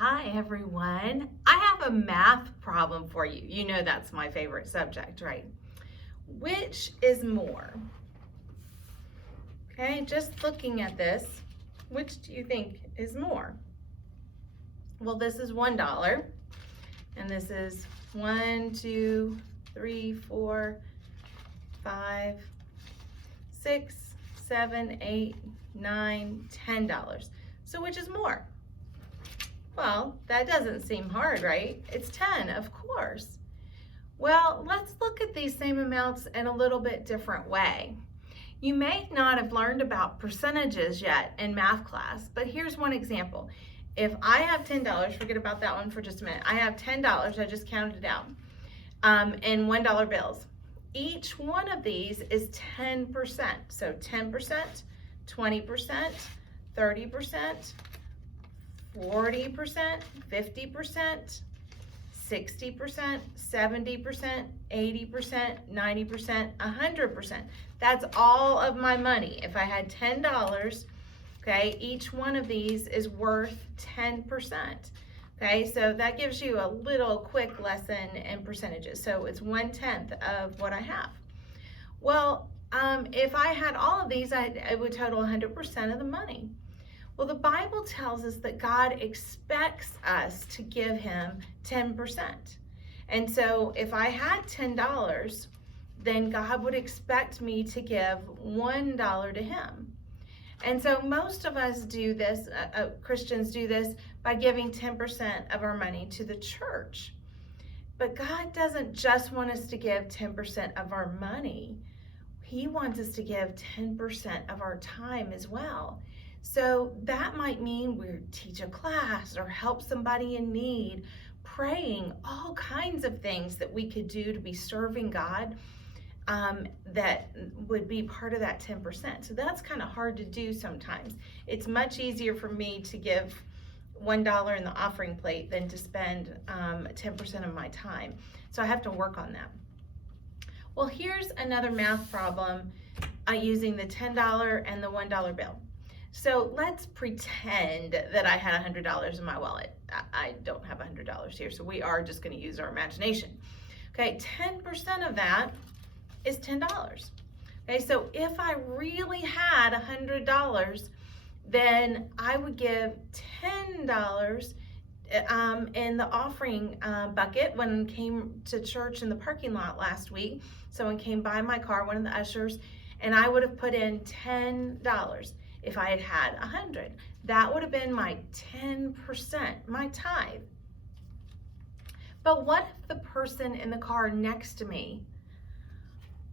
Hi everyone. I have a math problem for you. You know that's my favorite subject, right? Which is more? Okay, just looking at this, which do you think is more? Well, this is $1, and this is 1, 2, 3, 4, 5, 6, 7, 8, 9, $10. So which is more? Well, that doesn't seem hard, right? It's 10, of course. Well, let's look at these same amounts in a little bit different way. You may not have learned about percentages yet in math class, but here's one example. If I have $10, forget about that one for just a minute. I have $10, I just counted it out, in $1 bills. Each one of these is 10%. So 10%, 20%, 30%, 40%, 50%, 60%, 70%, 80%, 90%, 100%. That's all of my money. If I had $10, okay, each one of these is worth 10%. Okay, so that gives you a little quick lesson in percentages. So it's 1/10 of what I have. Well, if I had all of these, it would total 100% of the money. Well, the Bible tells us that God expects us to give him 10%. And so if I had $10, then God would expect me to give $1 to him. And so most of us do this, Christians do this by giving 10% of our money to the church. But God doesn't just want us to give 10% of our money. He wants us to give 10% of our time as well. So that might mean we teach a class or help somebody in need, praying, all kinds of things that we could do to be serving God that would be part of that 10%. So that's kind of hard to do sometimes. It's much easier for me to give $1 in the offering plate than to spend 10% of my time. So I have to work on that. Well, here's another math problem using the $10 and the $1 bill. So let's pretend that I had $100 in my wallet. I don't have $100 here, so we are just going to use our imagination. Okay, 10% of that is $10. Okay, so if I really had $100, then I would give $10 in the offering bucket when I came to church in the parking lot last week. Someone came by my car, one of the ushers, and I would have put in $10. If I had had 100, that would have been my 10%, my tithe. But what if the person in the car next to me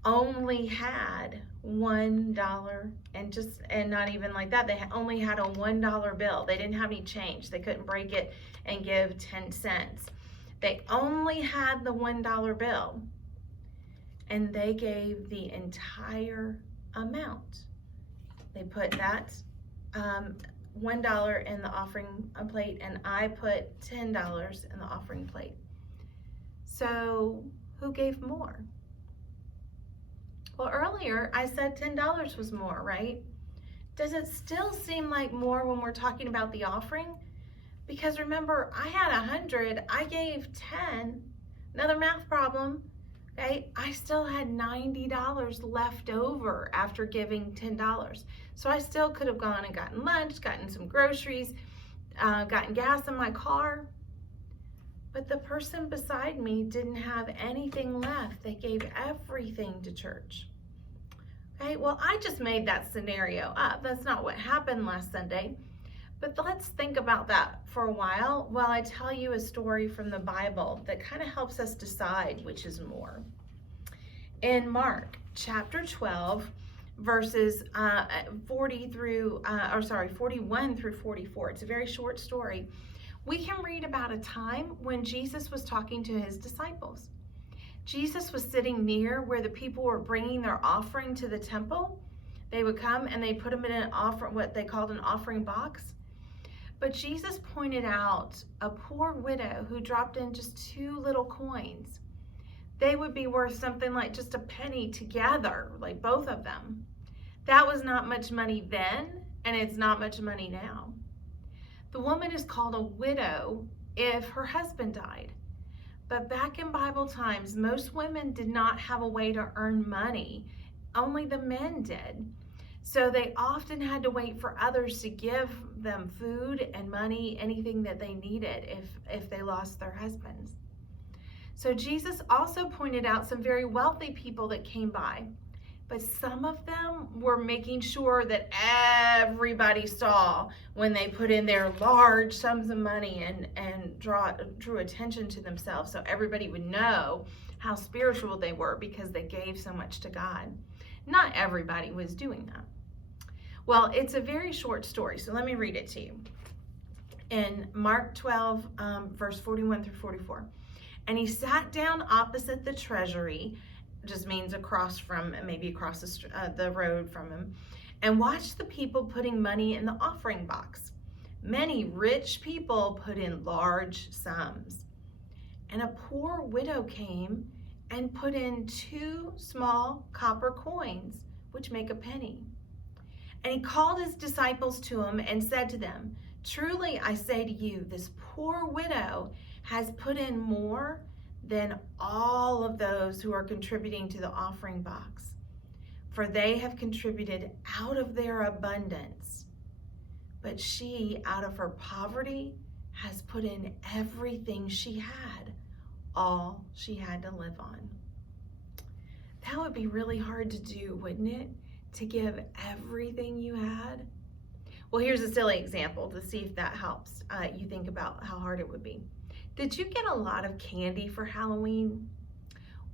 only had $1 and not even like that, they only had a $1 bill. They didn't have any change. They couldn't break it and give 10 cents. They only had the $1 bill and they gave the entire amount. They put that $1 in the offering plate and I put $10 in the offering plate. So who gave more? Well, earlier I said $10 was more, right? Does it still seem like more when we're talking about the offering? Because remember, I had 100, I gave 10. Another math problem, okay? I still had $90 left over after giving $10. So I still could have gone and gotten lunch, gotten some groceries, gotten gas in my car. But the person beside me didn't have anything left. They gave everything to church. Okay, well, I just made that scenario up. That's not what happened last Sunday. But let's think about that for a while I tell you a story from the Bible that kind of helps us decide which is more. In Mark chapter 12, verses 41 through 44, it's a very short story. We can read about a time when Jesus was talking to his disciples. Jesus was sitting near where the people were bringing their offering to the temple. They would come and they put them in what they called an offering box. But Jesus pointed out a poor widow who dropped in just 2 little coins. They would be worth something like just a penny together, like both of them. That was not much money then, and it's not much money now. The woman is called a widow if her husband died. But back in Bible times, most women did not have a way to earn money. Only the men did. So they often had to wait for others to give them food and money, anything that they needed if they lost their husbands. So Jesus also pointed out some very wealthy people that came by. But some of them were making sure that everybody saw when they put in their large sums of money and drew attention to themselves, so everybody would know how spiritual they were because they gave so much to God. Not everybody was doing that. Well, it's a very short story, so let me read it to you. In Mark 12, verse 41 through 44. And he sat down opposite the treasury, just means across the road from him, and watched the people putting money in the offering box. Many rich people put in large sums. And a poor widow came and put in 2 small copper coins, which make a penny. And he called his disciples to him and said to them, "Truly I say to you, this poor widow has put in more than all of those who are contributing to the offering box. For they have contributed out of their abundance. But she, out of her poverty, has put in everything she had, all she had to live on." That would be really hard to do, wouldn't it? To give everything you had? Well, here's a silly example to see if that helps you think about how hard it would be. Did you get a lot of candy for Halloween?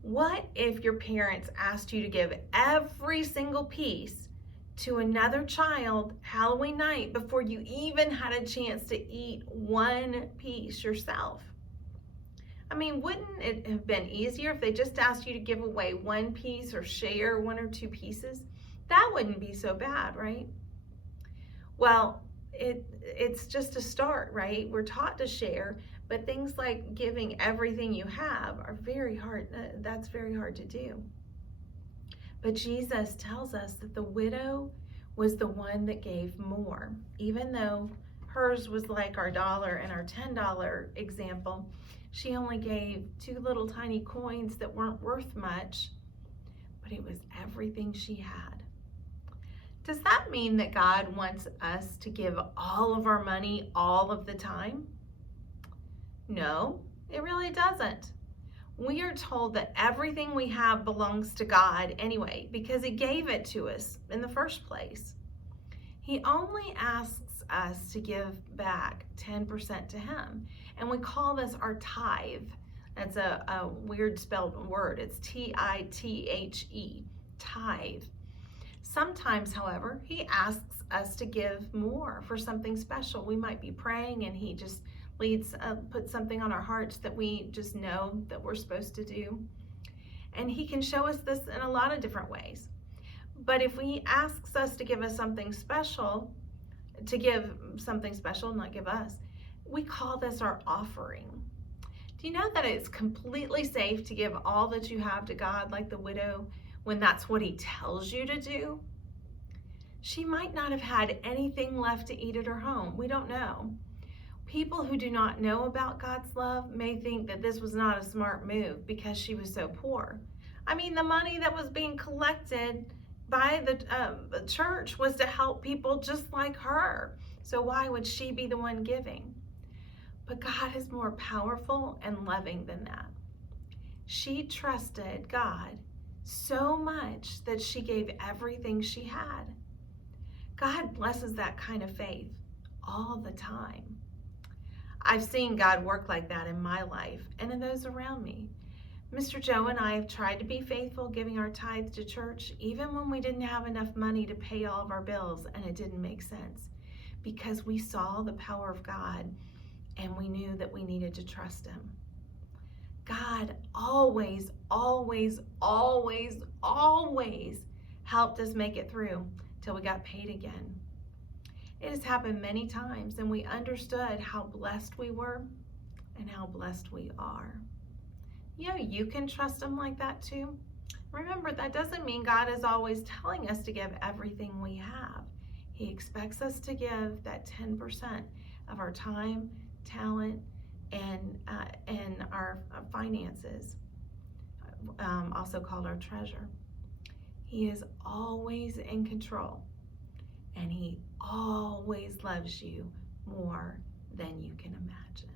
What if your parents asked you to give every single piece to another child Halloween night before you even had a chance to eat one piece yourself? I mean, wouldn't it have been easier if they just asked you to give away one piece or share 1 or 2 pieces? That wouldn't be so bad, right? Well, it's just a start, right? We're taught to share, but things like giving everything you have are very hard. That's very hard to do. But Jesus tells us that the widow was the one that gave more. Even though hers was like our $1 and our $10 example, she only gave 2 little tiny coins that weren't worth much, but it was everything she had. Does that mean that God wants us to give all of our money all of the time? No, it really doesn't. We are told that everything we have belongs to God anyway, because He gave it to us in the first place. He only asks us to give back 10% to Him, and we call this our tithe. That's a weird spelled word. It's T-I-T-H-E, tithe. Sometimes, however, He asks us to give more for something special. We might be praying and He just puts something on our hearts that we just know that we're supposed to do. And He can show us this in a lot of different ways. But if He asks us to give us something special, not give us, we call this our offering. Do you know that it's completely safe to give all that you have to God like the widow when that's what He tells you to do? She might not have had anything left to eat at her home. We don't know. People who do not know about God's love may think that this was not a smart move because she was so poor. I mean, the money that was being collected by the church was to help people just like her. So why would she be the one giving? But God is more powerful and loving than that. She trusted God so much that she gave everything she had. God blesses that kind of faith all the time. I've seen God work like that in my life and in those around me. Mr. Joe and I have tried to be faithful giving our tithe to church even when we didn't have enough money to pay all of our bills and it didn't make sense, because we saw the power of God and we knew that we needed to trust Him. God always, always, always, always helped us make it through till we got paid again. It has happened many times, and we understood how blessed we were and how blessed we are. You know, you can trust Him like that too. Remember, that doesn't mean God is always telling us to give everything we have. He expects us to give that 10% of our time, talent, and our finances, also called our treasure. He is always in control, and he always loves you more than you can imagine.